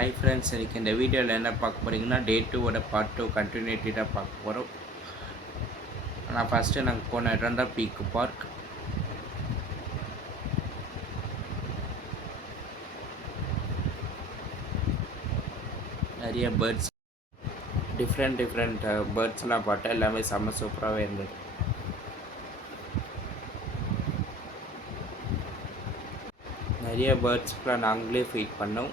Hi friends, இன்றைக்கி இந்த வீடியோவில் என்ன பார்க்க போகிறீங்கன்னா டே 2 பார்ட் 2 கண்டினியூட்டி தான் பார்க்க போகிறோம். ஃபஸ்ட்டு நாங்கள் போன இடம் தான் பீக்கு பார்க். நிறைய பேர்ட்ஸ், டிஃப்ரெண்ட் பேர்ட்ஸ்லாம் பார்த்தா எல்லாமே செம்ம சூப்பராகவே இருந்தது. நிறைய பேர்ட்ஸ்க்குலாம் நாங்களே ஃபீட் பண்ணோம்.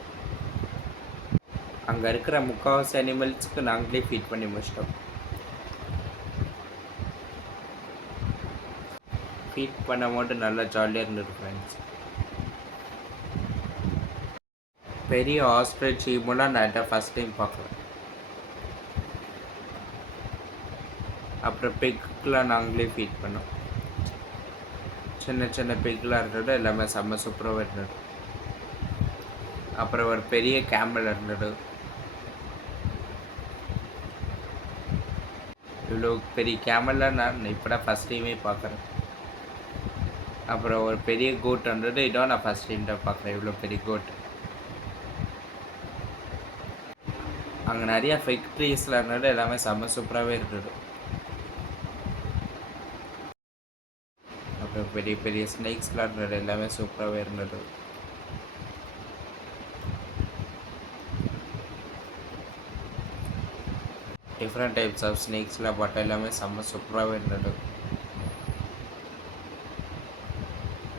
அங்கே இருக்கிற முக்கால்வாசி அனிமல்ஸுக்கு நாங்களே ஃபீட் பண்ணி முடிச்சிட்டோம். ஃபீட் பண்ணும்போது நல்லா ஜாலியாக இருந்தது ஃப்ரெண்ட்ஸ். பெரிய ஆஸ்ட்ரிச் ஈமுலாம் நான் இதை ஃபஸ்ட் டைம் பார்க்குறேன். அப்புறம் பிக்குலாம் நாங்களே ஃபீட் பண்ணோம். சின்ன சின்ன பிக்லாம் இருந்தது, எல்லாமே செம்ம சூப்பராக இருந்தது. அப்புறம் ஒரு பெரிய கேமல் இருந்தது. இவ்வளோ பெரிய கேமல்லாம் நான் இப்போ தான் ஃபஸ்ட் டைமே பார்க்குறேன். அப்புறம் ஒரு பெரிய கோட் இருந்தது, இதான் நான் ஃபஸ்ட் டைம் தான் பார்க்குறேன் இவ்வளோ பெரிய கோட். அங்கே நிறையா ஃபிக் ட்ரீஸ்லாம் இருந்தது, எல்லாமே செம்ம சூப்பராகவே இருந்தது. அப்புறம் பெரிய பெரிய ஸ்னேக்ஸ்லாம் இருந்தது, எல்லாமே சூப்பராகவே இருந்தது. டிஃப்ரெண்ட் டைப்ஸ் ஆஃப் ஸ்னேக்ஸ்லாம் பார்த்தா எல்லாமே செம்ம சூப்பராகவே இருந்தது.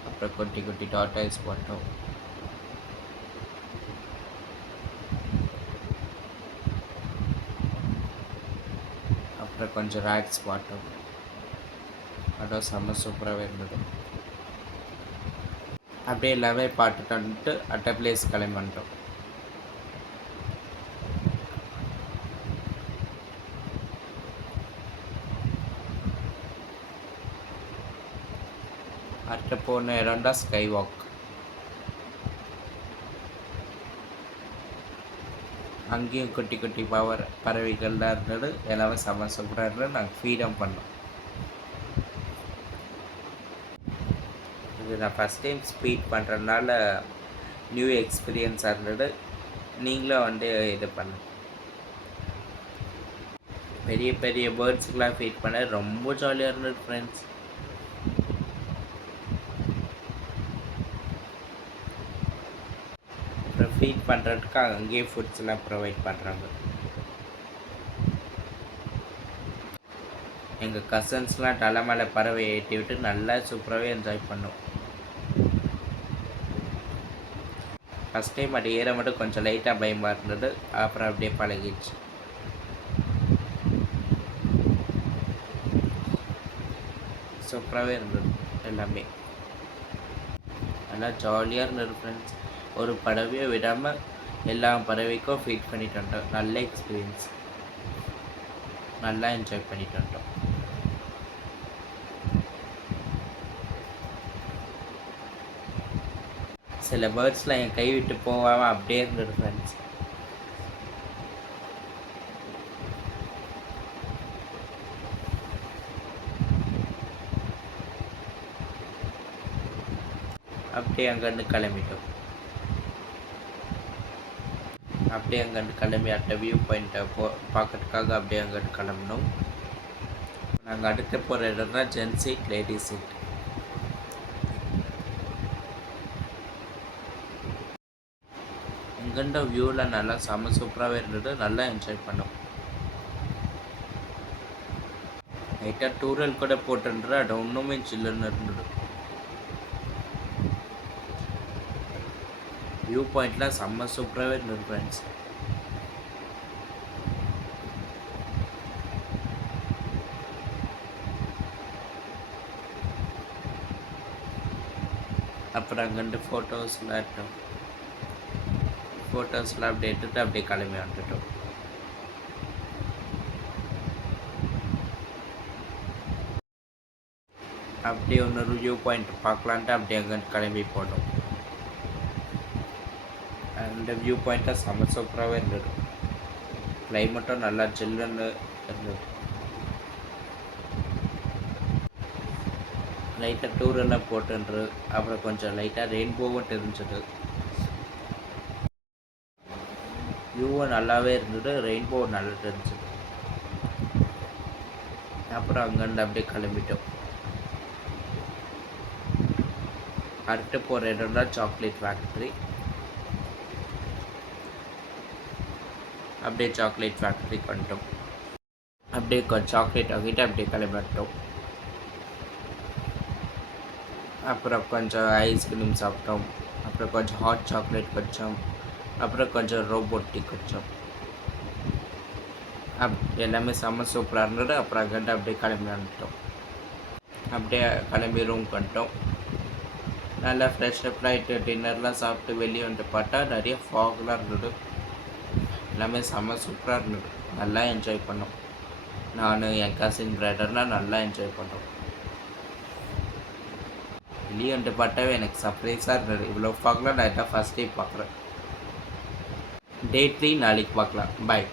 அப்புறம் குட்டி குட்டி டாட்டாய்ஸ் பார்த்தோம். அப்புறம் கொஞ்சம் ரேட்ஸ் பார்த்தோம். அதுவும் செம்ம சூப்பராகவே இருந்தது. அப்படியே எல்லாமே பார்த்துட்டு வந்துட்டு அட்ட பிளேஸ் கிளம்பி வந்துட்டோம். அடுத்த போன இடம் தான் ஸ்கை வாக். அங்கேயும் குட்டி குட்டி பறவைகள்லாம் இருந்தது, எல்லாமே செம்ம சூப்பராக இருந்தது. நாங்கள் ஃபீடம் பண்ணோம். இது நான் ஃபஸ்ட் டைம் ஸ்பீட் பண்ணுறதுனால நியூ எக்ஸ்பீரியன்ஸாக இருந்தது. நீங்களும் வந்து இது பண்ண பெரிய பெரிய பேர்ட்ஸுக்கெலாம் ஃபீட் பண்ண ரொம்ப ஜாலியாக இருந்தது ஃப்ரெண்ட்ஸ். அப்புறம் ஃபீட் பண்ணுறதுக்கு அங்கேயே ஃபுட்ஸ்லாம் ப்ரொவைட் பண்ணுறாங்க. எங்கள் கசின்ஸ்லாம் தலை மேலே பறவை ஏற்றி விட்டு நல்லா சூப்பராகவே என்ஜாய் பண்ணோம். ஃபஸ்ட் டைம் அது ஏற மட்டும் கொஞ்சம் லைட்டாக பயமாக இருந்தது, அப்புறம் அப்படியே பழகிடுச்சு. சூப்பராகவே இருந்தது, எல்லாமே நல்லா ஜாலியாக இருந்தது ஃப்ரெண்ட்ஸ். ஒரு பறவையை விடாமல் எல்லா பறவைக்கும் ஃபீட் பண்ணிட்டு வந்துட்டோம். நல்ல எக்ஸ்பீரியன்ஸ், நல்லா என்ஜாய் பண்ணிட்டு வந்துட்டோம். சில பேர்ட்ஸ்லாம் என் கை விட்டு போகாமல் அப்படியே இருந்தது ஃப்ரெண்ட்ஸ். அப்படியே அங்கேருந்து கிளம்பிட்டோம். அப்படியே அங்கேருந்து கிளம்பி அடுத்த வியூ பாயிண்ட்டை பார்க்கறதுக்காக அப்படியே அங்கேருந்து கிளம்பினோம். நாங்கள் அடுத்து போகிற இடம் தான் ஜென் சீட், லேடிஸ் சீட். இங்கேண்ட வியூவில் நல்லா செம்ம சூப்பராகவே இருந்தது, நல்லா என்ஜாய் பண்ணோம். லைட்டாக டூரல் கூட போட்டுன்ற அது இன்னுமே சில்லுன்னு இருந்தது. வியூ பாயிண்ட்லாம் செம்ம சூப்பராகவே இருந்தது ஃப்ரெண்ட்ஸ். அப்புறம் அங்கேருந்து ஃபோட்டோஸ்லாம் எடுத்தோம். ஃபோட்டோஸ்லாம் அப்படியே எடுத்துகிட்டு அப்படியே கிளம்பி வந்துட்டோம். அப்படியே இன்னொரு வியூ பாயிண்ட் பார்க்கலான்ட்டு அப்படியே அங்கேருந்து கிளம்பி போனோம். அந்த வியூ பாயிண்ட்டாக செம்ம சூப்பராகவே இருந்தது. கிளைமேட்டும் நல்லா சில்லுன்னு இருந்தது. லைட்டாக டூரெல்லாம் போட்டுன்று அப்புறம் கொஞ்சம் லைட்டாக ரெயின்போவும் தெரிஞ்சது. வியூவும் நல்லாவே இருந்தது, ரெயின்போ நல்லா இருந்துச்சு. அப்புறம் அங்கேருந்து அப்படியே கிளம்பிட்டோம். அடுத்து போகிற இடம் தான் சாக்லேட் ஃபேக்ட்ரி. அப்படியே சாக்லேட் ஃபேக்ட்ரிக்கு வந்துட்டோம். அப்படியே சாக்லேட் வாங்கிட்டு அப்படியே கிளம்பிட்டோம். அப்புறம் கொஞ்சம் ஐஸ்கிரீம் சாப்பிட்டோம். அப்புறம் கொஞ்சம் ஹாட் சாக்லேட் குடித்தோம். அப்புறம் கொஞ்சம் ரோபோட் டீ குடித்தோம். எல்லாமே செம்ம சூப்பராக இருந்தது. அப்புறம் அங்கிட்ட அப்படியே கிளம்பி வந்துட்டோம். அப்படியே கிளம்பி ரூம்க்கு வந்துட்டோம். நல்லா ஃப்ரெஷ்அப் ஆகிட்டு டின்னர்லாம் சாப்பிட்டு வெளியே வந்து பார்த்தா நிறைய ஃபாக்லாம் இருந்தது. எல்லாமே செம்ம சூப்பராக இருந்தது. நல்லா என்ஜாய் பண்ணோம். நான் என் கசின் பிரதர்லாம் நல்லா என்ஜாய் பண்ணோம். வெளியே வந்து பார்த்தாவே எனக்கு சர்ப்ரைஸாக இருந்தது. இவ்வளோ ஃபாக்லாம் நான் இதான் ஃபஸ்ட் டே பார்க்குறேன். டே 3 நாளைக்கு பார்க்கலாம். பாய்.